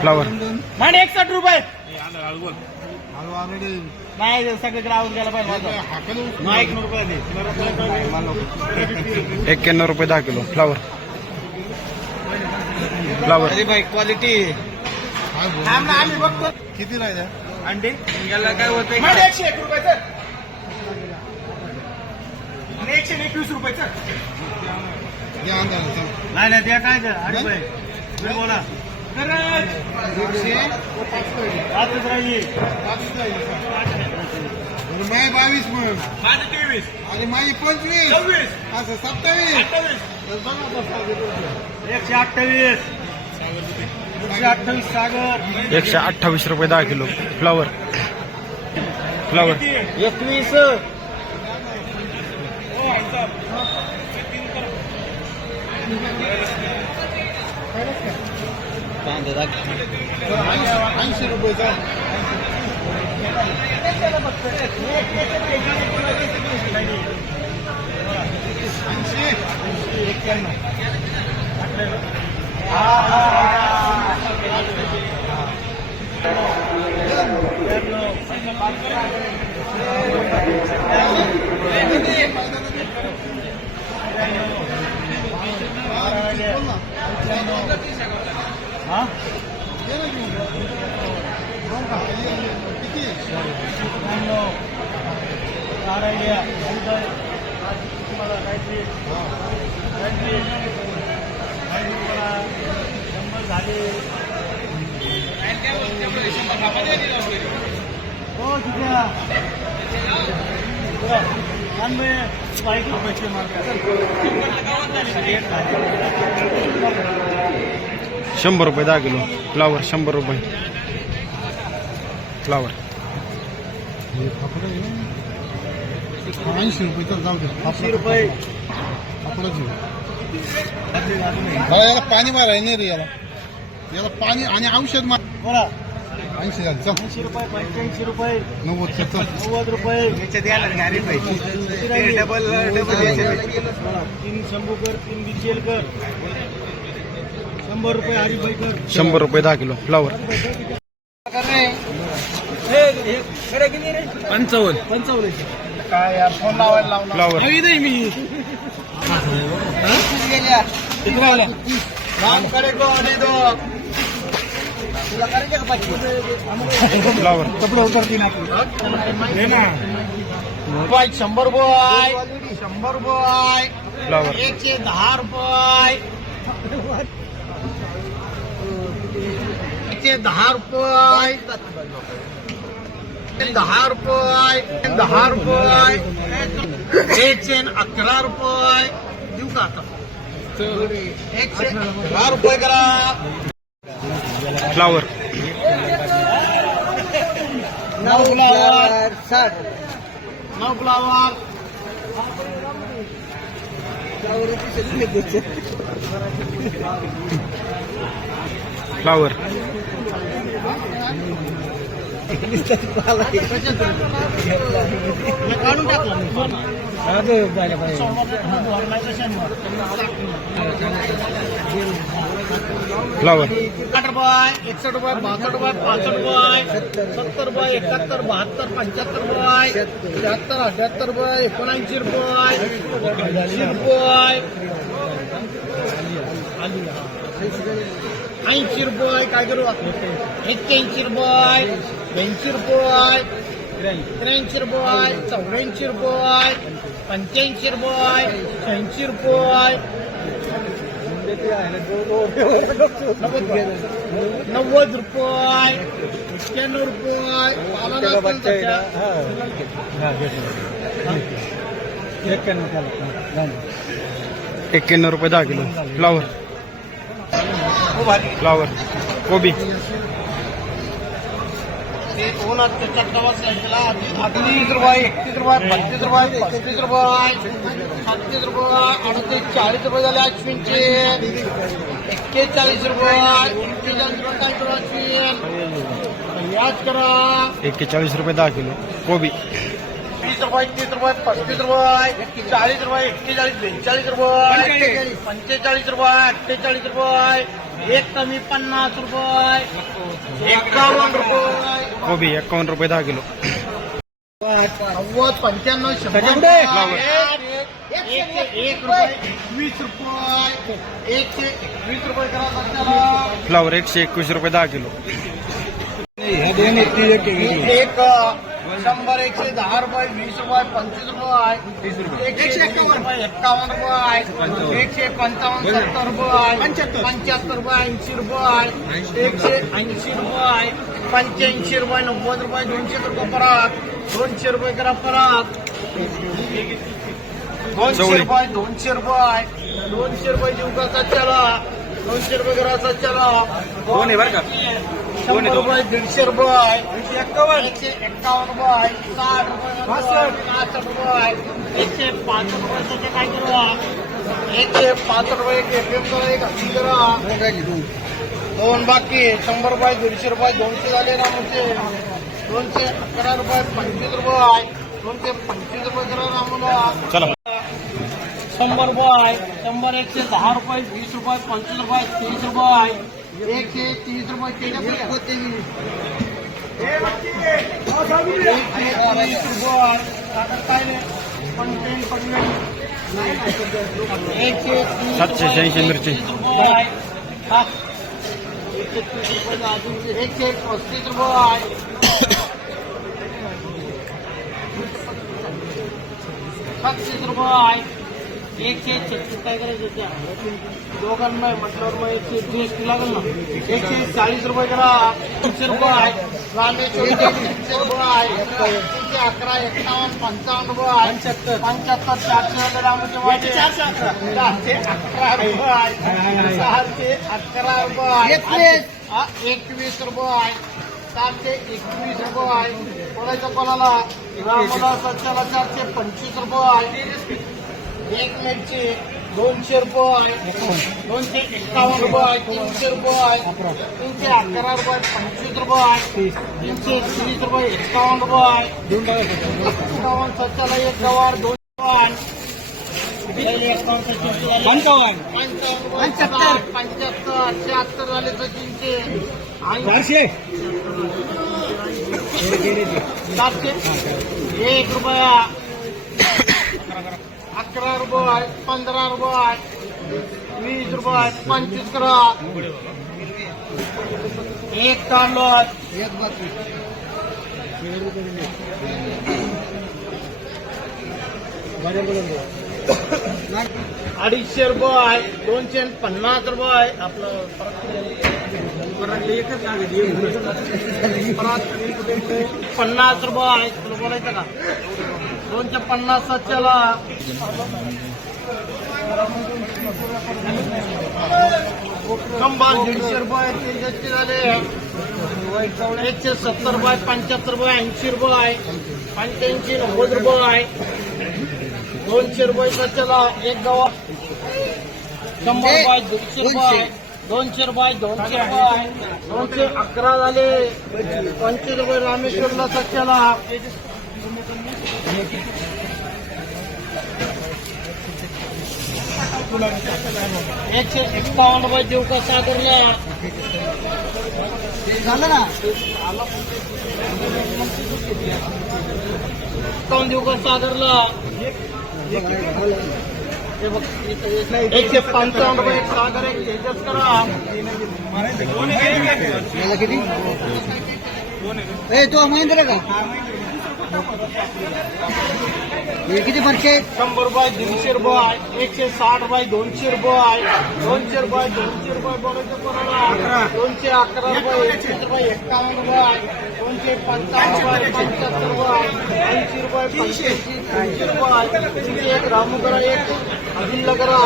Flower मांड 61 रुपये नाही सगळे आवाज गेला पाहिजे माझा 91 रुपये दे 91 रुपये 10 किलो फ्लावर फ्लावर अरे भाई क्वालिटी आम्ही बघतो किती राहिल्या अंडे याला काय होतंय 101 रुपयाचं 121 रुपयाचं नाही नाही त्या काय अरे भाई तुम्ही बोला माझी 22 मग माझं 23 आणि माझी 25 26 असं 27 128 128 सागर 128 रुपये 10 किलो फ्लावर फ्लावर 21 80 रुपयाचा शंभर रुपये 10 किलो फ्लावर 100 रुपये फ्लावर 80 रुपये तर जाऊ दे 80 रुपये याला पाणी माराय नाही रे याला पाणी आणि औषध मार बोला 80 झालं चल 80 रुपये 85 रुपये 90 चल 90 रुपये डबल तीन शंभूकर 3 बिचेलकर 100 रुपये हरिभाईकर 100 रुपये 10 किलो फ्लावर 55 काय यार फोन लावायला लावला फ्लावर नाही मी किती राहिल्या रामकडे को आणि दो तुला करायचं का पाचशे फ्लावर कपडे उतरती ना रुपये 100 रुपये 100 रुपये फ्लावर 110 रुपये 110 रुपये 10 रुपये 10 रुपये 111 रुपये देऊ का आता 111 रुपये करा फ्लावर 9 फ्लावर 9 फ्लावर फ्लावर काढून टाकला फ्लावर 60 रुपये 61 रुपये 62 रुपये 65 रुपये 70 रुपये 71 72 75 रुपये 73 78 रुपये 79 रुपये 80 रुपये 80 रुपये काय करू 81 रुपये 82 रुपये 83 रुपये 84 रुपये 85 रुपये 86 रुपये 90 रुपये 91 रुपये 91 रुपये 10 किलो फ्लावर फ्लावर कोबी 29 रुपये 31 रुपये 32 रुपये 35 रुपये 37 रुपये 38 40 रुपये झाले अश्विनचे 41 रुपये 41 रुपये काय करू अश्विन याद करा 41 रुपये 10 किलो कोबी 20 रुपये 30 रुपये 35 रुपये 40 रुपये 41 42 रुपये 45 रुपये 45 रुपये 48 रुपये एक कमी 50 रुपये 51 रुपये कोबी 51 रुपये 10 किलो 90 95 100 फ्लावर. एक रुपये 20 रुपये 121 रुपये करा सध्याला फ्लावर 121 रुपये 10 किलो एक 100 110 रुपये 20 रुपये 25 रुपये 151 रुपये 51 रुपये 155 70 रुपये 75 रुपये 80 रुपये 180 रुपये 85 रुपये 90 रुपये 200 रुपये परत 200 रुपये करा परत 200 रुपये 200 रुपये 200 रुपये जीव कसा चला 200 रुपये करा चला दोन आहे बरं का 100 रुपये 150 रुपये 151 रुपये 60 रुपये 65 रुपये 105 रुपये त्याचे काय करा 105 रुपये एक FM करा एक 80 करा दोन बाकी 100 रुपये 150 रुपये 200 झाले ना म्हणजे 211 रुपये 25 रुपये 225 रुपये करा ना मुला चला 100 रुपये 100 110 रुपये 20 रुपये 25 रुपये 30 रुपये 130 रुपये केले होते 786 मिरची 135 रुपये 36 रुपये 136 काय करायचं त्या दोघांना म्हटल्यावर मग 130 लागेल ना 140 रुपये करा 300 रुपये रामेश्वर 300 रुपये 11 51 55 रुपये 75 400 रामाचे वाटे 411 रुपये 611 रुपये 21 रुपये 721 रुपये कोणाच्या कोणाला रामाला सच्याला 425 रुपये एक मिरची 200 रुपये 251 रुपये 300 रुपये 311 रुपये 25 रुपये 330 रुपये 51 रुपये 51 सच्याला एक गवार 2 रुपये 55 76 झाले सचिनचे 700 1 रुपया 11 रुपये 15 रुपये 20 रुपये 25 करा एक तांदूळ एक बाकी 250 रुपये 250 रुपये आपलं एकच लागेल 50 रुपये तुला बोलायचं का 250 सच्याला कंबाल 150 रुपये 300 झाले 170 रुपये 75 रुपये 80 रुपये 85 90 रुपये 200 रुपये सच्याला एक गवा 100 रुपये 200 रुपये 200 रुपये 200 रुपये 211 झाले 25 रुपये रामेश्वरला सच्याला 151 रुपये देऊ का सागरला झालं ना काऊन देऊ का सागरला 155 रुपये एक सागर एक तेजस करा किती तो महिंद्रा का हे किती फरक आहे 100 रुपये 150 रुपये 160 रुपये 200 रुपये 200 रुपये 200 रुपये बोलायचं कोणाला 211 रुपये 21 रुपये 51 रुपये 255 रुपये 75 रुपये 80 रुपये 300 रुपये 300 रुपये एक रामू करा एक अदिल्ला करा